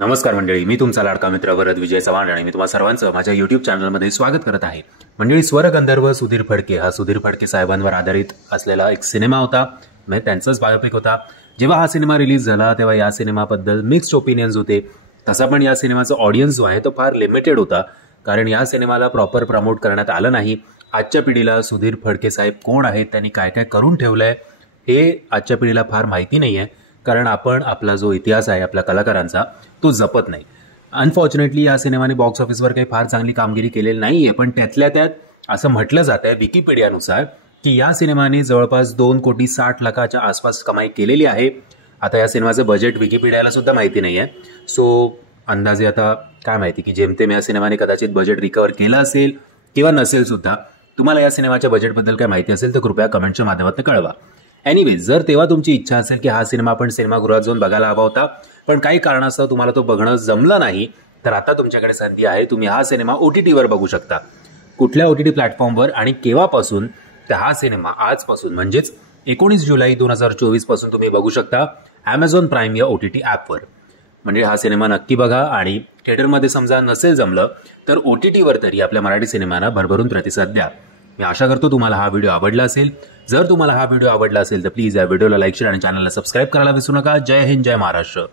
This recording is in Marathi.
नमस्कार मंडळी, मी तुमचा लाडका मित्र वरद विजय चव्हाण आणि मी तुम्हा सर्वांचं माझ्या युट्यूब चॅनलमध्ये स्वागत करत आहे. मंडळी, स्वरगंधर्व सुधीर फडके हा सुधीर फडके साहेबांवर आधारित असलेला एक सिनेमा होता. म्हणजे त्यांचाच बायोपिक होता. जेव्हा हा सिनेमा रिलीज झाला तेव्हा या सिनेमाबद्दल मिक्स्ड ओपिनियन्स होते. तसा पण या सिनेमाचा ऑडियन्स जो आहे तो फार लिमिटेड होता, कारण या सिनेमाला प्रॉपर प्रमोट करण्यात आलं नाही. आजच्या पिढीला सुधीर फडके साहेब कोण आहेत, त्यांनी काय काय करून ठेवलंय हे आजच्या पिढीला फार माहिती नाही आहे, कारण आपण आपला जो इतिहास आहे आपल्या कलाकारांचा तो जपत नाही. अनफॉर्च्युनेटली या सिनेमाने बॉक्स ऑफिसवर काही फार चांगली कामगिरी केलेली नाहीये, पण त्यातल्या त्यात असं म्हटलं जात आहे विकिपीडियानुसार की या सिनेमाने जवळपास 2,60,00,000च्या आसपास कमाई केलेली आहे. आता या सिनेमाचं बजेट विकिपीडियाला सुद्धा माहिती नाही आहे. सो अंदाजे आता काय माहिती की जेमतेम या सिनेमाने कदाचित बजेट रिकवर केलं असेल किंवा नसेल सुद्धा. तुम्हाला या सिनेमाच्या बजेटबद्दल काय माहिती असेल तर कृपया कमेंटच्या माध्यमातून कळवा. एनिवेज, जर तेव्हा तुमची इच्छा असेल की हा सिनेमा आपण सिनेमागृहात जाऊन बघायला हवा होता, पण काही कारणास्तव तुम्हाला तो बघणं जमलं नाही, तर आता तुमच्याकडे संधी आहे. तुम्ही हा सिनेमा OTTवर बघू शकता. कुठल्या OTT प्लॅटफॉर्मवर आणि केव्हापासून? तर हा सिनेमा आजपासून म्हणजेच 19 जुलै 2024 पासून तुम्ही बघू शकता Amazon प्राईम या OTT ॲपवर. म्हणजे हा सिनेमा नक्की बघा आणि थिएटरमध्ये समजा नसेल जमलं तर OTTवर तरी आपल्या मराठी सिनेमांना भरभरून प्रतिसाद द्या. मी आशा करतो तुम्हाला हा व्हिडिओ आवडला असेल. जर तुम्हाला हा व्हिडिओ आवडला असेल तर प्लीज या व्हिडिओला लाईक, शेअर आणि चॅनलला सबस्क्राईब करायला विसरू नका. जय हिंद, जय महाराष्ट्र.